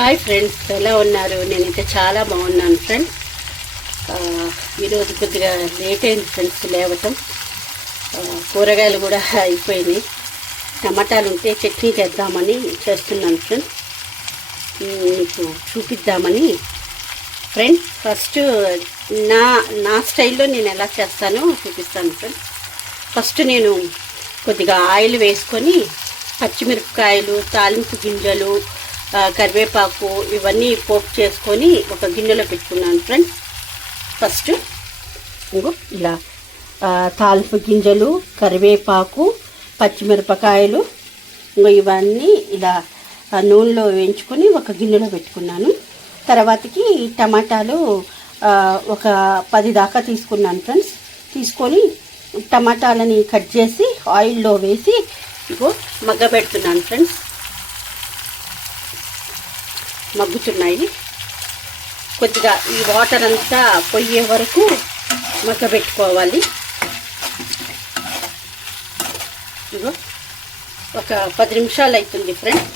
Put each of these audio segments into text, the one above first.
Hi friends, ఎలా ఉన్నారు? నేనైతే చాలా బాగున్నాను ఫ్రెండ్స్. ఈరోజు కొద్దిగా లేట్ అయింది ఫ్రెండ్స్ లేవటం. కూరగాయలు కూడా అయిపోయినాయి. టమాటాలు ఉంటే చట్నీ చేద్దామని చేస్తున్నాను ఫ్రెండ్స్. మీకు చూపిద్దామని ఫ్రెండ్స్. ఫస్ట్ నా స్టైల్లో నేను ఎలా చేస్తానో చూపిస్తాను ఫ్రెండ్స్. ఫస్ట్ నేను కొద్దిగా ఆయిల్ వేసుకొని పచ్చిమిరపకాయలు, తాలింపు గింజలు, కరివేపాకు ఇవన్నీ పోపు చేసుకొని ఒక గిన్నెలో పెట్టుకున్నాను ఫ్రెండ్స్. ఫస్ట్ ఇలా తాలింపు గింజలు, కరివేపాకు, పచ్చిమిరపకాయలు ఇవన్నీ ఇలా నూనెలో వేయించుకొని ఒక గిన్నెలో పెట్టుకున్నాను. తర్వాతకి టమాటాలు ఒక 10 దాకా తీసుకున్నాను ఫ్రెండ్స్. తీసుకొని టమాటాలని కట్ చేసి ఆయిల్లో వేసి మగ్గబెడుతున్నాను ఫ్రెండ్స్. మగ్గుతున్నాయి. కొద్దిగా ఈ వాటర్ అంతా పొయ్యే వరకు మగ్గబెట్టుకోవాలి. ఇగో ఒక 10 నిమిషాలు అవుతుంది ఫ్రెండ్స్.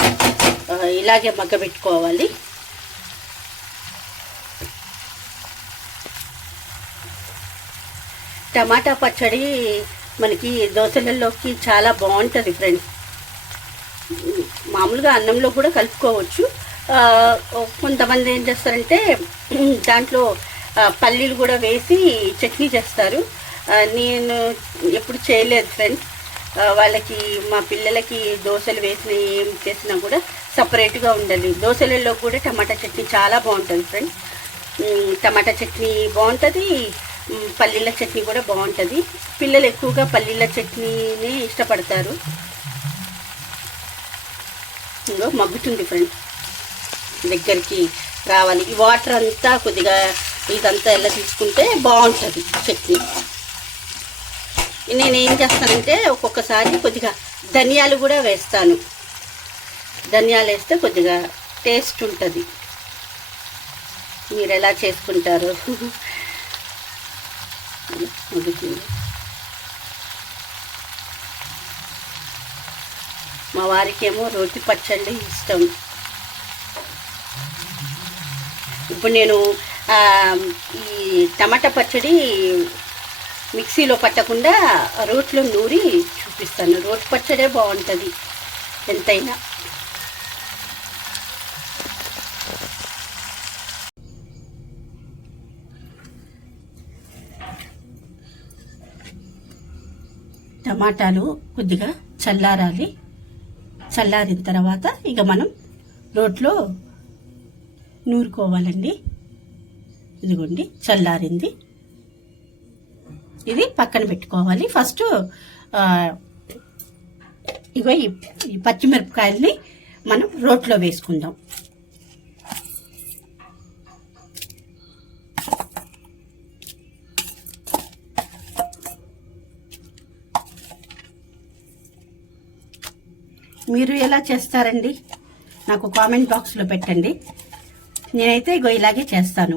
ఇలాగే మగ్గబెట్టుకోవాలి. టమాటా పచ్చడి మనకి దోశలలోకి చాలా బాగుంటుంది ఫ్రెండ్స్. మామూలుగా అన్నంలో కూడా కలుపుకోవచ్చు. కొంతమంది ఏం చేస్తారంటే దాంట్లో పల్లీలు కూడా వేసి చట్నీ చేస్తారు. నేను ఎప్పుడు చేయలేదు ఫ్రెండ్స్. వాళ్ళకి మా పిల్లలకి దోశలు వేసిన ఏం చేసినా కూడా సపరేట్గా ఉండాలి. దోశలలో కూడా టమాటా చట్నీ చాలా బాగుంటుంది ఫ్రెండ్స్. టమాటా చట్నీ బాగుంటుంది, పల్లీల చట్నీ కూడా బాగుంటుంది. పిల్లలు ఎక్కువగా పల్లీల చట్నీనే ఇష్టపడతారు. ఇంకో మగ్గుతుంది ఫ్రెండ్స్, దగ్గరికి రావాలి. ఈ వాటర్ అంతా కొద్దిగా ఇదంతా ఎలా తీసుకుంటే బాగుంటుంది చట్నీ. నేనేం చేస్తానంటే ఒక్కొక్కసారి కొద్దిగా ధనియాలు కూడా వేస్తాను. ధనియాలు వేస్తే కొద్దిగా టేస్ట్ ఉంటుంది. మీరు ఎలా చేసుకుంటారు? మా వారికేమో రోటి పచ్చళ్ళు ఇష్టం. ఇప్పుడు నేను ఈ టమాటా పచ్చడి మిక్సీలో పట్టకుండా రోట్లో నూరి చూపిస్తాను. రోటి పచ్చడే బాగుంటుంది ఎంతైనా. టమాటాలు కొద్దిగా చల్లారాలి. చల్లారిన తర్వాత ఇక మనం రోట్లో నూరుకోవాలండి. ఇదిగోండి చల్లారింది. ఇది పక్కన పెట్టుకోవాలి. ఫస్ట్ ఇగో ఈ పచ్చిమిరపకాయల్ని మనం రోట్లో వేసుకుందాం. మీరు ఎలా చేస్తారండి? నాకు కామెంట్ బాక్స్లో పెట్టండి. నేనైతే ఇగో ఇలాగే చేస్తాను.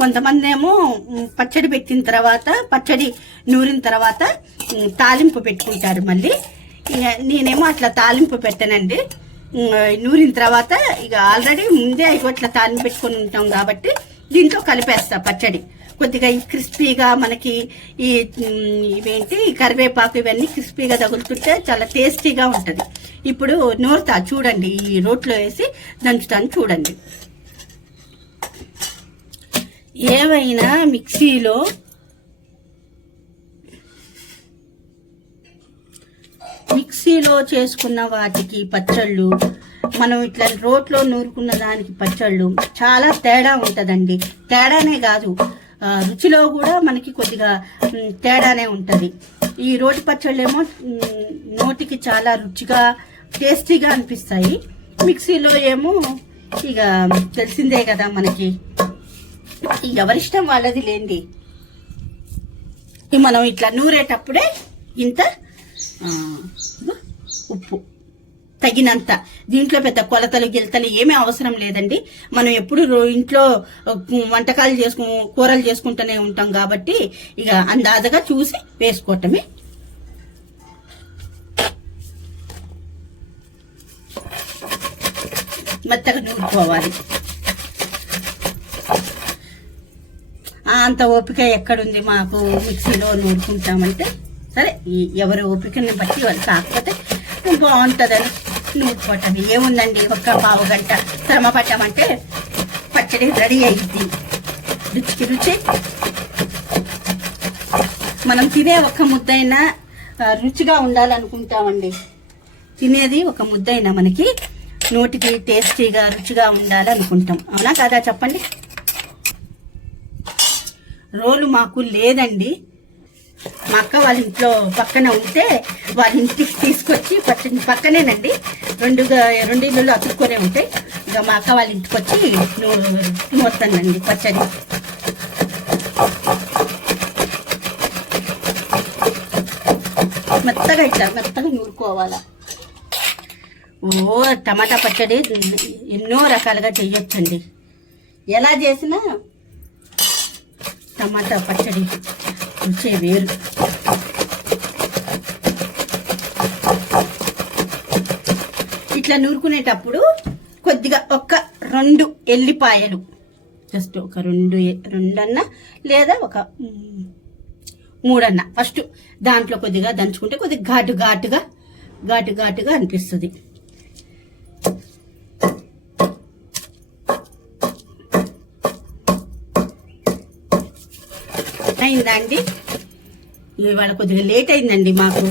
కొంతమంది ఏమో పచ్చడి పెట్టిన తర్వాత, పచ్చడి నూరిన తర్వాత తాలింపు పెట్టుకుంటారు. మళ్ళీ నేనేమో అట్లా తాలింపు పెట్టనండి. నూరిన తర్వాత ఇక ఆల్రెడీ ముందే ఇట్లా తాలింపు పెట్టుకొని ఉంటాం కాబట్టి దీంట్లో కలిపేస్తా పచ్చడి. కొద్దిగా క్రిస్పీగా మనకి ఇవేంటి కరివేపాకు ఇవన్నీ క్రిస్పీగా తగులుతుంటే చాలా టేస్టీగా ఉంటుంది. ఇప్పుడు నూరుతా చూడండి. ఈ రోట్లో వేసి దంచుతాను చూడండి. ఏవైనా మిక్సీలో చేసుకున్న వాటికి పచ్చళ్ళు, మనం ఇట్లా రోట్లో నూరుకున్న దానికి పచ్చళ్ళు చాలా తేడా ఉంటుందండి. తేడానే కాదు, రుచిలో కూడా మనకి కొద్దిగా తేడానే ఉంటుంది. ఈ రోటి పచ్చళ్ళు ఏమో నోటికి చాలా రుచిగా టేస్టీగా అనిపిస్తాయి. మిక్సీలో ఏమో ఇక తెలిసిందే కదా మనకి, ఎవరిష్టం వాళ్ళది లేండి. మనం ఇట్లా నూరేటప్పుడే ఇంత ఉప్పు తగినంత, దీంట్లో పెద్ద కొలతలు గిలతలు ఏమీ అవసరం లేదండి. మనం ఎప్పుడు ఇంట్లో వంటకాలు కూరలు చేసుకుంటూనే ఉంటాం కాబట్టి ఇక అందాజగా చూసి వేసుకోవటమే. మెత్తగా నూరుకోవాలి. అంత ఓపిక ఎక్కడుంది మాకు, మిక్సీలో నూరుకుంటామంటే సరే, ఎవరి ఓపికని బట్టి వాళ్ళు, కాకపోతే బాగుంటుందని నూరుకోవటం. ఏముందండి, ఒక్క పావు గంట శ్రమ పట్టామంటే పచ్చడి రెడీ అయ్యింది. రుచికి రుచి. మనం తినే ఒక్క ముద్దైనా రుచిగా ఉండాలనుకుంటామండి. తినేది ఒక ముద్దైనా మనకి నోటికి టేస్టీగా రుచిగా ఉండాలనుకుంటాం. అవునా కాదా చెప్పండి? రోలు మాకు లేదండి. మా అక్క వాళ్ళ ఇంట్లో పక్కన ఉంటే వాళ్ళ ఇంటికి తీసుకొచ్చి పచ్చడి పక్కనేనండి, రెండు ఇళ్ళు అతుక్కొనే ఉంటాయి. ఇక మా అక్క వాళ్ళ ఇంటికి వచ్చి నూరుతానండి పచ్చడి. మెత్తగా ఇట్లా మెత్తగా నూరుకోవాలా. టమాటా పచ్చడి ఎన్నో రకాలుగా చేయొచ్చండి. ఎలా చేసినా టమాటా పచ్చడి రుచే వేరు. ఇట్లా నూరుకునేటప్పుడు కొద్దిగా ఒక 2 ఎల్లిపాయలు, జస్ట్ ఒక రెండన్నా లేదా ఒక 3 అన్నా, ఫస్ట్ దాంట్లో కొద్దిగా దంచుకుంటే కొద్దిగా ఘాటుగా అనిపిస్తుంది. అయిందా అండి? ఇవాళ కొద్దిగా లేట్ అయిందండి మాకు.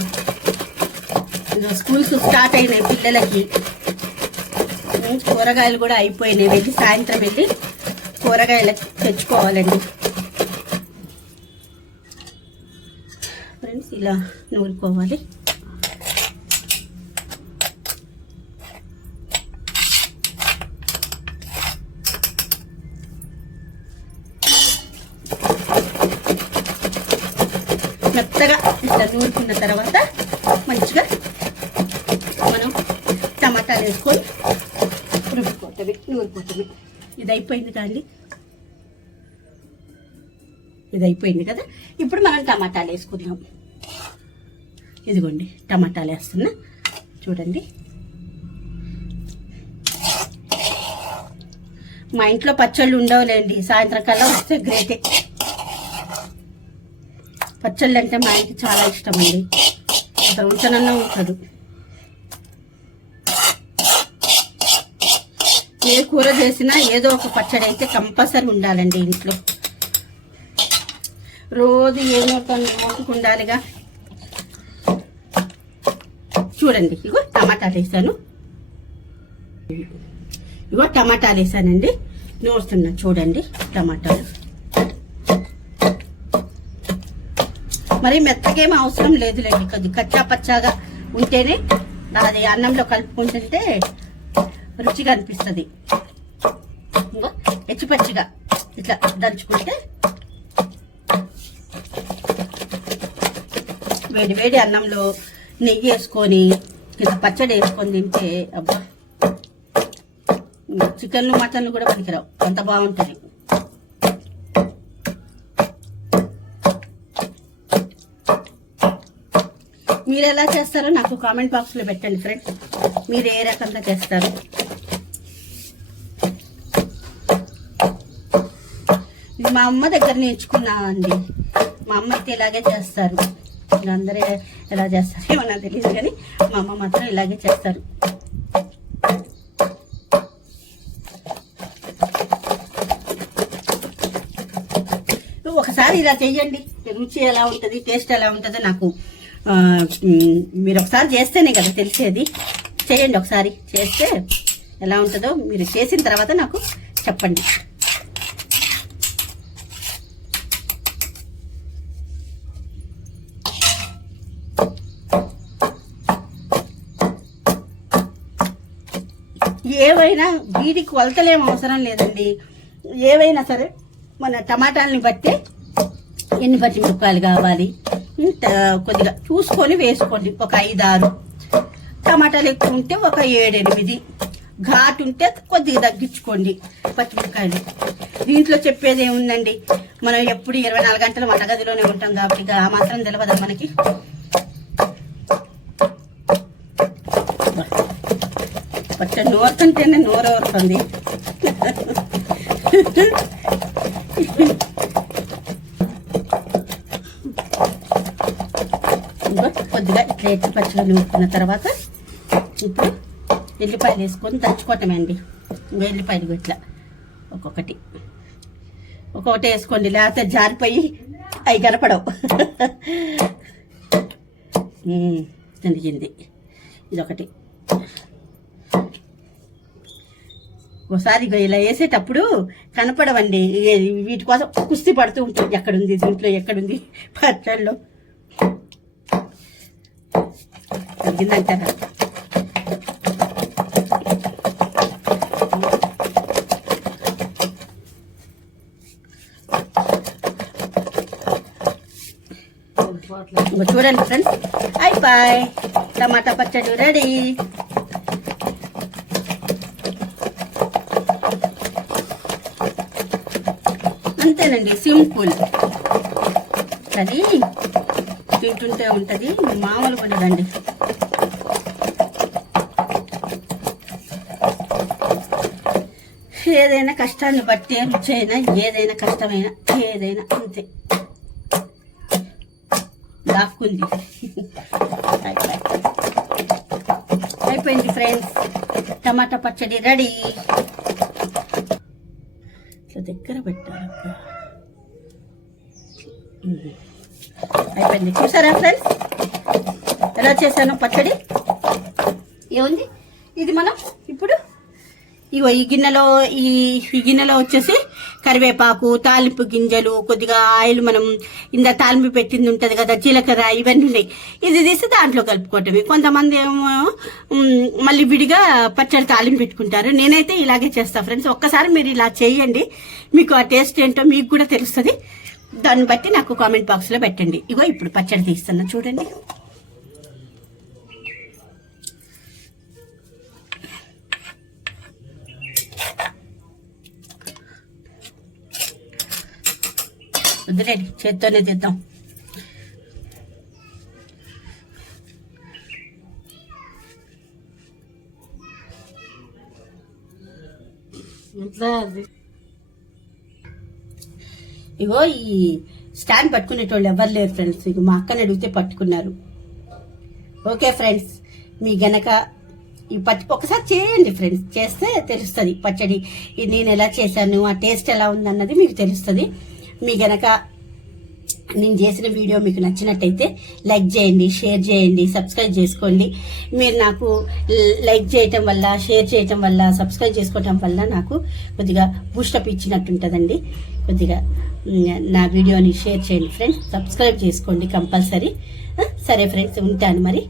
స్కూల్స్ స్టార్ట్ అయినాయి పిల్లలకి. కూరగాయలు కూడా అయిపోయినాయి. సాయంత్రం వెళ్ళి కూరగాయలు తెచ్చుకోవాలండి. ఫ్రెండ్స్, ఇలా నూరుకోవాలి. మెత్తగా ఇట్లా నూరుకున్న తర్వాత మంచిగా మనం టమాటాలు వేసుకొని నూరిపోతుంది. ఇది అయిపోయింది కాండి, ఇది అయిపోయింది కదా. ఇప్పుడు మనం టమాటాలు వేసుకుందాం. ఇదిగోండి టమాటాలు వేస్తున్నా, చూడండి. మా ఇంట్లో పచ్చళ్ళు ఉండవులేండి, సాయంత్రం కల్లా వస్తే గ్రేటే. పచ్చళ్ళు అంటే మా ఇంటికి చాలా ఇష్టం అండి. అసలు ఉంచనన్నా ఉంచదు. ఏ కూర చేసినా ఏదో ఒక పచ్చడి అయితే కంపల్సరీ ఉండాలండి ఇంట్లో. రోజు ఏమో నోటుకు ఉండాలిగా. చూడండి, ఇగో టమాటాలు వేసాను. ఇగో టమాటాలు వేసానండి, నూరుతున్నా. చూడండి టమాటాలు. మరి మెత్తకేం అవసరం లేదులేండి, కొద్ది కచ్చా పచ్చాగా ఉంటేనే అది అన్నంలో కలుపుకుంటుంటే రుచిగా అనిపిస్తుంది. ఇంకో పచ్చిగా ఇట్లా దంచుకుంటే వేడి అన్నంలో నెయ్యి వేసుకొని ఇట్లా పచ్చడి వేసుకొని తింటే అబ్బా, చికెన్లు మటన్లు కూడా పనికిరావు, అంత బాగుంటుంది. మీరు ఎలా చేస్తారో నాకు కామెంట్ బాక్స్లో పెట్టండి ఫ్రెండ్స్. మీరు ఏ రకంగా చేస్తారు? ఇది మా అమ్మ దగ్గర నేర్చుకున్నా అండి. మా అమ్మ అయితే ఇలాగే చేస్తారు. అందరూ ఎలా చేస్తారు ఏమో నాకు తెలియదు, కానీ మా అమ్మ మాత్రం ఇలాగే చేస్తారు. ఒకసారి ఇలా చెయ్యండి, రుచి ఎలా ఉంటుంది, టేస్ట్ ఎలా ఉంటుందో నాకు మీరు ఒకసారి చేస్తేనే కదా తెలిసేది. చేయండి, ఒకసారి చేస్తే ఎలా ఉంటుందో మీరు చేసిన తర్వాత నాకు చెప్పండి. ఏవైనా వీటికి కొలతలేం అవసరం లేదండి. ఏవైనా సరే మన టమాటాలని బట్టి ఎన్ని పచ్చిమిరపకాయలు కావాలి కొద్దిగా చూసుకొని వేసుకోండి. ఒక 5-6 టమాటాలు ఎక్కువ ఉంటే ఒక 7-8, ఘాటు ఉంటే కొద్దిగా తగ్గించుకోండి పచ్చిమిరపకాయలు. దీంట్లో చెప్పేది ఏముందండి, మనం ఎప్పుడు 24 గంటలు వంటగదిలోనే ఉంటాం కాబట్టి ఆ మాత్రం తెలియదా మనకి. పచ్చడి నూరుతుంటేనే నోరు ఊరుతుంది. కొద్దిగా ఇట్లా ఎత్తి పచ్చడి నూరుకున్న తర్వాత ఇప్పుడు ఎల్లిపాయలు వేసుకొని దంచుకోవటమే అండి. ఎల్లిపాయలు ఇట్లా ఒక్కొక్కటి వేసుకోండి, లేకపోతే జారిపోయి అవి కనపడవు. జరిగింది ఇదొకటి. ఒకసారి ఇలా వేసేటప్పుడు కనపడవండి, వీటి కోసం కుస్తీ పడుతూ ఉంటుంది. ఎక్కడుంది దీంట్లో, ఎక్కడుంది పచ్చళ్ళలో జరిగిందంటారా. చూడండి ఫ్రెండ్స్, అయిపోయి టమాటా పచ్చడి రెడీ. అంతేనండి, సింపుల్. అది తింటుంటే ఉంటుంది, మామూలు ఉండదండి. ఏదైనా కష్టాన్ని బట్టి రుచి అయినా, ఏదైనా కష్టమైనా, ఏదైనా అంతే దాక్కుంది. అయిపోయింది ఫ్రెండ్స్, టమాటా పచ్చడి రెడీ. ఇట్లా దగ్గర పెట్టాలి. అయిపోయింది. చూసారా ఫ్రెండ్స్ ఎలా చేశాను పచ్చడి? ఏముంది ఇది, మనం ఇప్పుడు ఇగో ఈ గిన్నెలో వచ్చేసి కరివేపాకు, తాలింపు గింజలు, కొద్దిగా ఆయిల్, మనం ఇందా తాలింపు పెట్టింది ఉంటుంది కదా, జీలకర్ర, ఇవన్నీ ఉన్నాయి. ఇది తీసి దాంట్లో కలుపుకోవటమే. కొంతమంది ఏమో మళ్ళీ విడిగా పచ్చడి తాలింపు పెట్టుకుంటారు. నేనైతే ఇలాగే చేస్తా ఫ్రెండ్స్. ఒక్కసారి మీరు ఇలా చేయండి, మీకు ఆ టేస్ట్ ఏంటో మీకు కూడా తెలుస్తుంది. దాన్ని బట్టి నాకు కామెంట్ బాక్స్ లో పెట్టండి. ఇగో ఇప్పుడు పచ్చడి తీస్తున్నా చూడండి. వద్దులేండి, చేత్తోనే తీద్దాం. ఇగో ఈ స్టాండ్ పట్టుకునేటోళ్ళు ఎవరు లేరు ఫ్రెండ్స్. ఇక మా అక్కని అడిగితే పట్టుకున్నారు. ఓకే ఫ్రెండ్స్, మీ గనక ఈ ఒకసారి చేయండి ఫ్రెండ్స్, చేస్తే తెలుస్తుంది పచ్చడి నేను ఎలా చేశాను, ఆ టేస్ట్ ఎలా ఉంది అన్నది మీకు తెలుస్తుంది. మీ గనక నేను చేసిన వీడియో మీకు నచ్చినట్టయితే లైక్ చేయండి, షేర్ చేయండి, సబ్స్క్రైబ్ చేసుకోండి. మీరు నాకు లైక్ చేయటం వల్ల, షేర్ చేయటం వల్ల, సబ్స్క్రైబ్ చేసుకోవటం వల్ల నాకు కొద్దిగా బూస్టప్ ఇచ్చినట్టు ఉంటుందండి. కొద్దిగా నా వీడియోని షేర్ చేయండి ఫ్రెండ్స్, సబ్స్క్రైబ్ చేసుకోండి కంపల్సరీ. సరే ఫ్రెండ్స్, ఉంటాను మరి.